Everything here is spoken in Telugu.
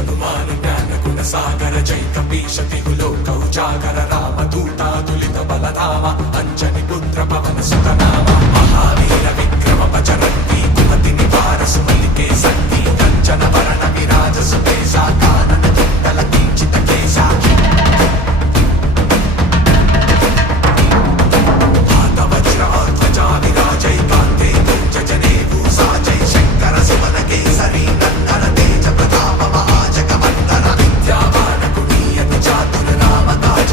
హనుమాన్ జ్ఞాన గుణ సాగర జై కపీశ తిగులో కౌజాగర రామ దూతాతులిత బలధామ అంజని పుత్ర పవన సుతనా